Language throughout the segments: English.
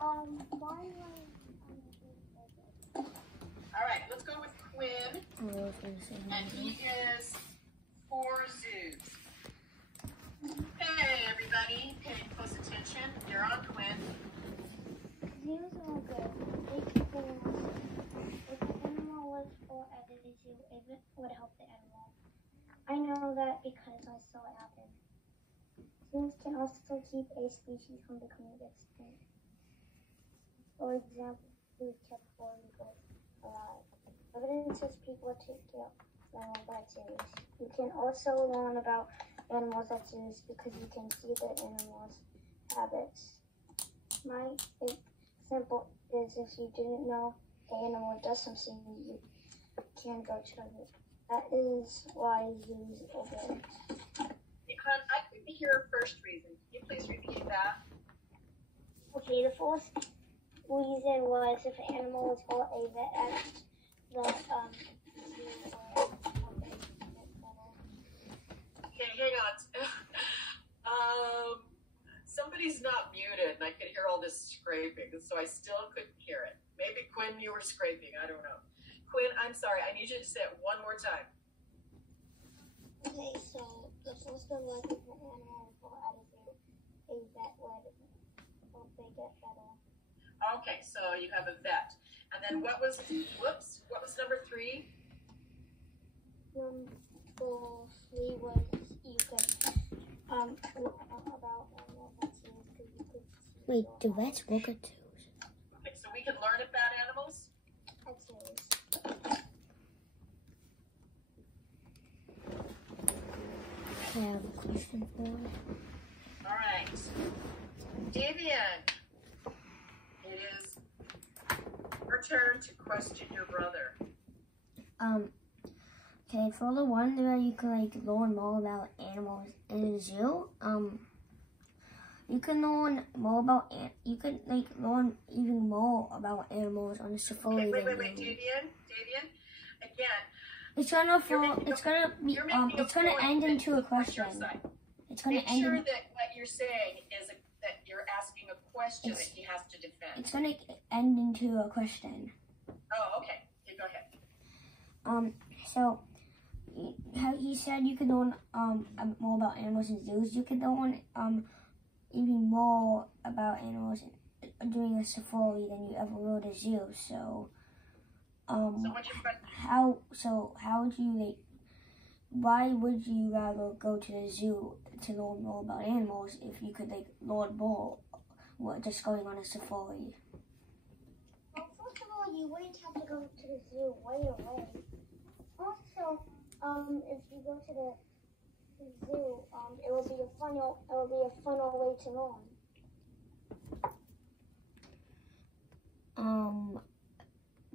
Why all right, let's go with Quinn. And he is 4 zoos. Hey, everybody, pay close attention. You're on, Quinn. Zoos are good. If the animal was full at the zoo, it would help the animal. I know that because I saw it happen. Zoos can also keep a species from becoming extinct. For example, zoos kept 4 eagles alive. Evidence says people take care of animals at zoos. You can also learn about animals at zoos because you can see the animals' habits. My example is if you didn't know the animal does something, you can go to it. That is why zoos are good. Because I couldn't hear a first reason. Can you please repeat that? Okay, the first reason was if an animal was for a vet at the zoo or Okay, hang on. Somebody's not muted, and I could hear all this scraping, so I still couldn't hear it. Maybe, Quinn, you were scraping. I don't know. Quinn, I'm sorry. I need you to say it one more time. Okay, so the first one was if an animal was for at a zoo, a vet would help they get better. Okay, so you have a vet. And then what was number 3? Number 3 was you could learn about animals at zoos because you could see. Wait, do vets work at zoos? Okay, so we can learn about animals? At zoos. I have a question for you. All right. Davian, it is your turn to question your brother. Okay, for the one where you can learn more about animals in a zoo, you can learn more about learn even more about animals on the safari. Okay, wait, Davian, again. It's gonna end into a question. It's gonna Make sure that what you're saying is that you're asking a question that he has to defend. It's gonna end into a question. Oh, okay. Okay, go ahead. So how you said you can learn more about animals in zoos. You can learn even more about animals during a safari than you ever will at a zoo. So so what's your question? How would you why would you rather go to the zoo to learn more about animals if you could learn more just going on a safari? Well, first of all, you wouldn't have to go to the zoo right away. Also, if you go to the zoo, it will be a funner way to learn.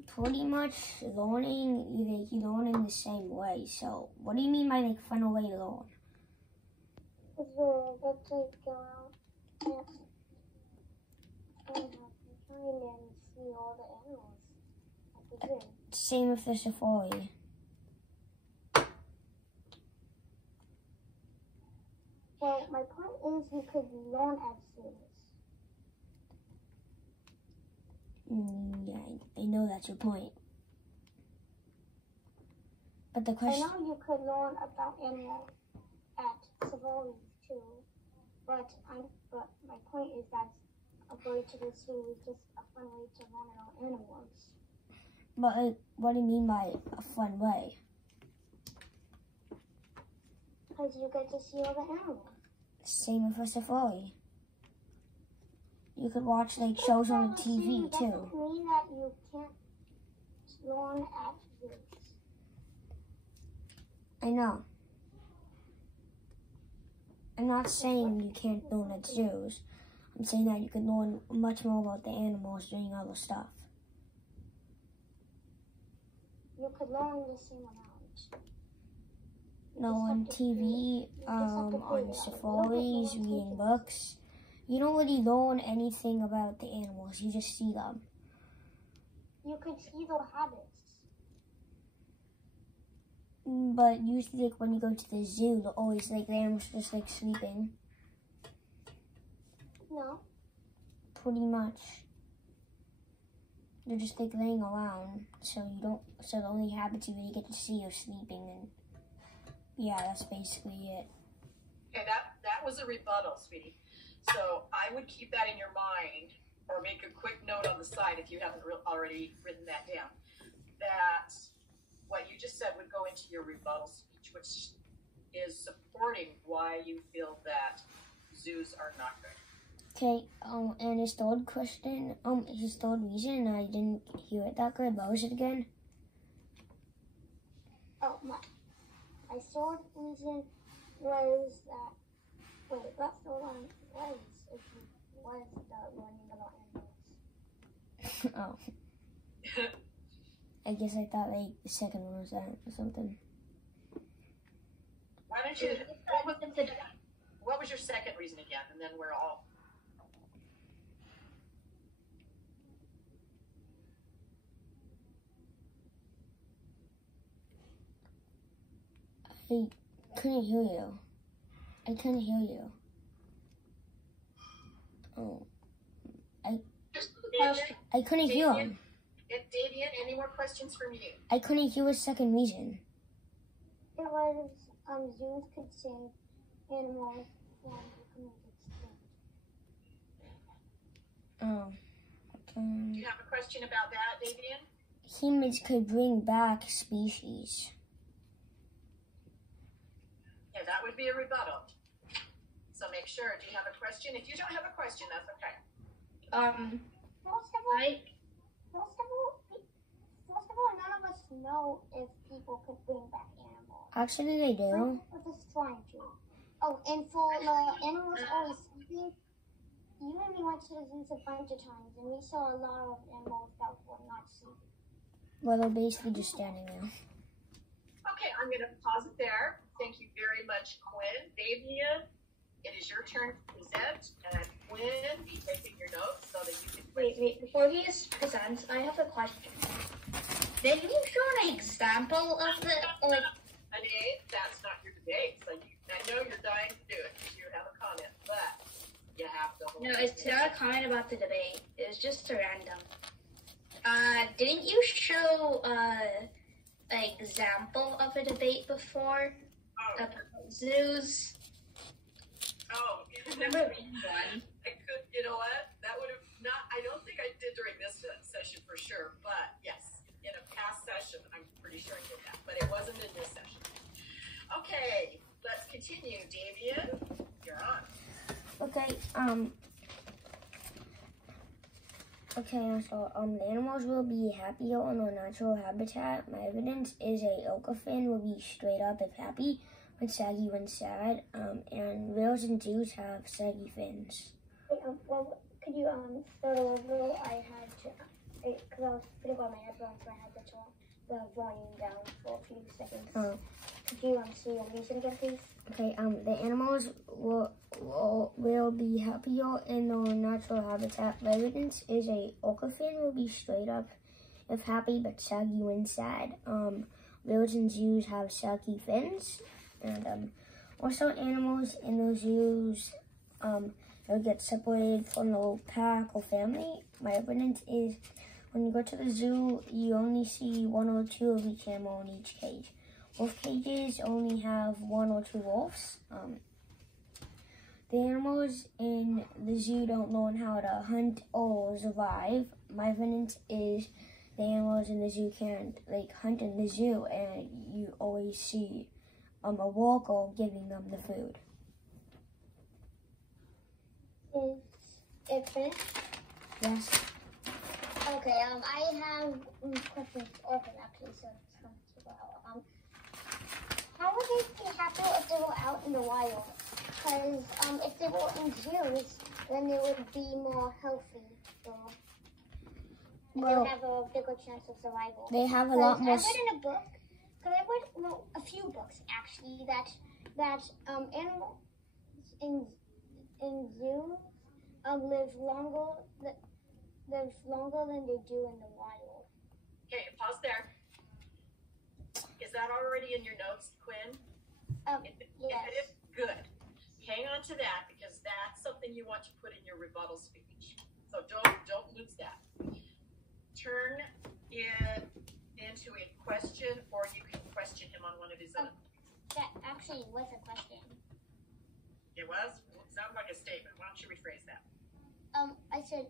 Pretty much learning, you learn in the same way. So, what do you mean by funner way to learn? Because we'll get to go out and have some time and see all the animals at the zoo. Same with the safari. Well, my point is you could learn at zoos. Yeah, I know that's your point. But the question... I know you could learn about animals at safaris too, but my point is that going to the zoo is just a fun way to learn about animals. But what do you mean by a fun way? Because you get to see all the animals. Same with a safari. You could watch shows on the TV too. Doesn't mean that you can't learn at zoos. I know. I'm not saying you can't learn at zoos. I'm saying that you can learn much more about the animals doing other stuff. You could learn the same amount. No, on TV, on safaris, reading books. You don't really learn anything about the animals. You just see them. You could see their habits. But usually, when you go to the zoo, they're always the animals just sleeping. No. Pretty much. they're just like laying around, so the only habits you really get to see are sleeping, and yeah, that's basically it. Okay, that was a rebuttal, sweetie. So I would keep that in your mind, or make a quick note on the side if you haven't already written that down. That what you just said would go into your rebuttal speech, which is supporting why you feel that zoos are not good. Okay, and his third question, his third reason, I didn't hear it that good. What was it again? Oh, my third reason was that, wait, that's the one was, if you was the learning about animals. Oh. I guess I thought like the second one was that or something. Why don't you, what was your second reason again? And then we're all... I couldn't hear you. I couldn't hear you. Oh. I couldn't hear him. Davian, any more questions from you? I couldn't hear his second reason. It was, zoos could save animals from becoming extinct. Oh. Do you have a question about that, Davian? Humans could bring back species. Yeah, that would be a rebuttal. So make sure. Do you have a question? If you don't have a question, that's okay. First of all, none of us know if people could bring back animals. Actually, they do. We're just trying to. Oh, and for the animals always sleeping, you and me went to the zoos a bunch of times, and we saw a lot of animals that were not sleeping. Well, they're basically just standing there. Okay, I'm going to pause it there. Thank you very much, Quinn. Davian, it is your turn to present, and Quinn, be taking your notes so that you can... Wait, before he presents, I have a question. Did you show an example of the, like... Honey, that's not your debate, so I know you're dying to do it because you have a comment, but you have to hold No, it's not a comment about the debate. It was just a random. Didn't you show, an example of a debate before? About zoos? Oh, Remember reading one? I could, you know what? That would have not, I don't think I did during this session for sure, but yes, in a past session, I'm pretty sure I did that, but it wasn't in this session. Okay, let's continue. Davian, you're on. Okay, so, the animals will be happier in their natural habitat. My evidence is a elk-fin will be straight up if happy, but saggy when sad, and whales and zoos have saggy fins. Wait, well, could you, start over? I had to, because I was putting on my headphones, so I had to turn the volume down for a few seconds. Oh. Could you, say your reason again, please? Okay, the animals will be happier in their natural habitat. My evidence is a elk-fin will be straight up if happy, but saggy when sad. Whales and zoos have saggy fins, and also animals in those zoos they'll get separated from the pack or family. My evidence is when you go to the zoo, you only see one or two of each animal in each cage. Wolf cages only have one or two wolves. The animals in the zoo don't learn how to hunt or survive. My evidence is the animals in the zoo can't hunt in the zoo, and you always see a worker giving them the food. Is it finished? Yes. Okay, I have questions open actually, so it's going to go out. How would they be happier if they were out in the wild? Because if they were in zoos, then they would be more healthy. So they would have a bigger chance of survival. They have a lot more. I read in a book, because I read a few books actually, that animals in zoos live longer than they do in the wild. Okay, pause there. Is that already in your notes, Quinn? Yes. If it is, good. Hang on to that because that's something you want to put in your rebuttal speech. So don't lose that. Turn into a question, or you can question him on one of his own. That actually was a question. It was? Well, it sounded like a statement. Why don't you rephrase that? I said,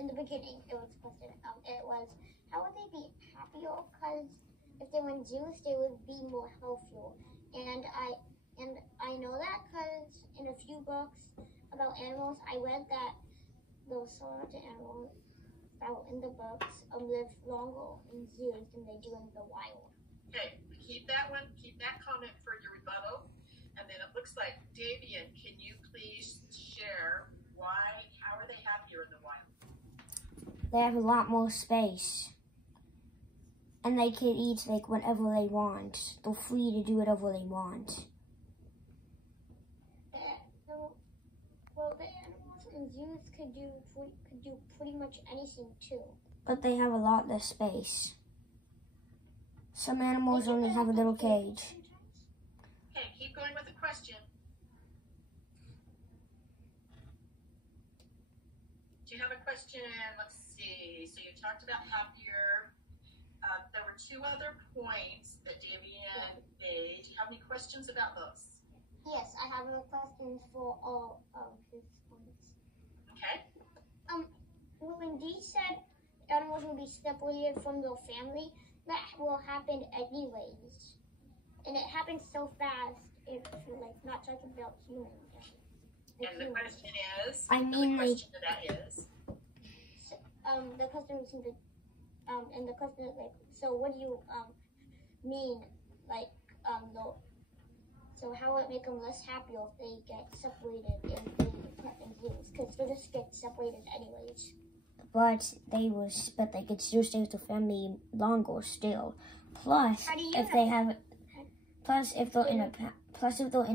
in the beginning, it was a question. It was, how would they be happier? Because if they were in zoos, they would be more healthier. And I know that because in a few books about animals, I read that those sort of animals out in the books live longer in zoos than they do in the wild. Okay, keep that comment for your rebuttal. And then it looks like, Davian, can you please share how are they happier in the wild? They have a lot more space. And they can eat like whenever they want. They're free to do whatever they want. Well, the animals in zoos could do pretty much anything too. But they have a lot less space. Some animals only have a little cage. Okay, keep going with the question. Do you have a question? Let's see. So you talked about happier. There were two other points that Davian made. Do you have any questions about those? Yes, I have no questions for all of his points. Okay. When Dee said animals will be separated from their family, that will happen anyways. And it happens so fast if you're like not talking about humans. And the question is, I mean, the question to that is, the question is and the question is like, so what do you mean, like so how would it make them less happier if they get separated in zoos? Because they just get separated anyways. But they could still stay with the family longer still. Plus, if they're in a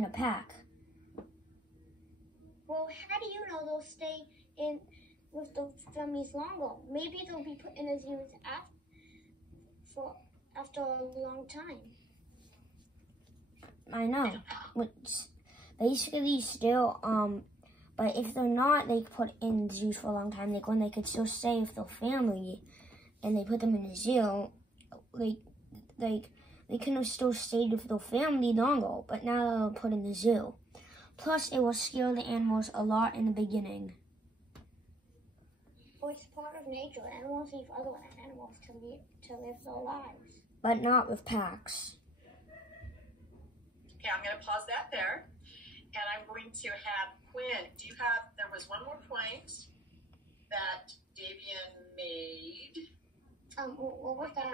pack. Well, how do you know they'll stay in with the families longer? Maybe they'll be put in a zoo after a long time. I know. Which basically still, but if they're not, they put in zoos for a long time. Like when they could still stay with their family, and they put them in a zoo, they could have still stayed with their family longer. But now they're put in the zoo. Plus, it will scare the animals a lot in the beginning. Well, it's part of nature. Animals leave other animals to live their lives. But not with packs. okay, I'm going to pause that there. And I'm going to have Quinn. There was one more point that Davian made. What was that?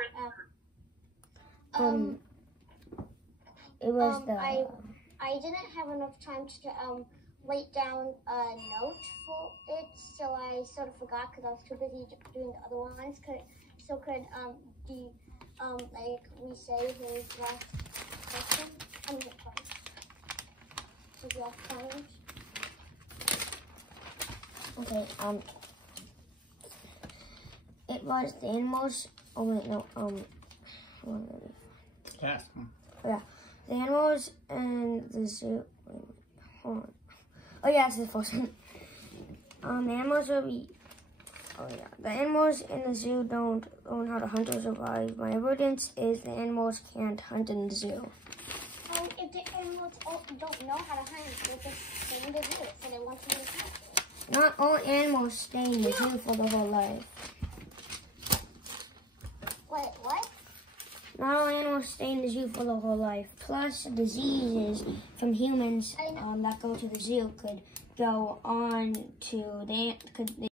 It was I didn't have enough time to write down a note for it, so I sort of forgot because I was too busy doing the other ones. Could we say his last question? His last comment. Okay, it was the animals. Oh wait, no, Ask him. yeah, the animals in the zoo. Wait, hold on. Oh yeah, it's the first one. The animals will be. Oh yeah, the animals in the zoo don't learn how to hunt or survive. My evidence is the animals can't hunt in the zoo. Oh, if the animals don't know how to hunt, they'll just stay in the zoo, so they want to be happy. Not all animals stay in the zoo for their whole life. Wait, what? Not all animals stay in the zoo for their whole life. Plus, diseases from humans that go to the zoo could go on to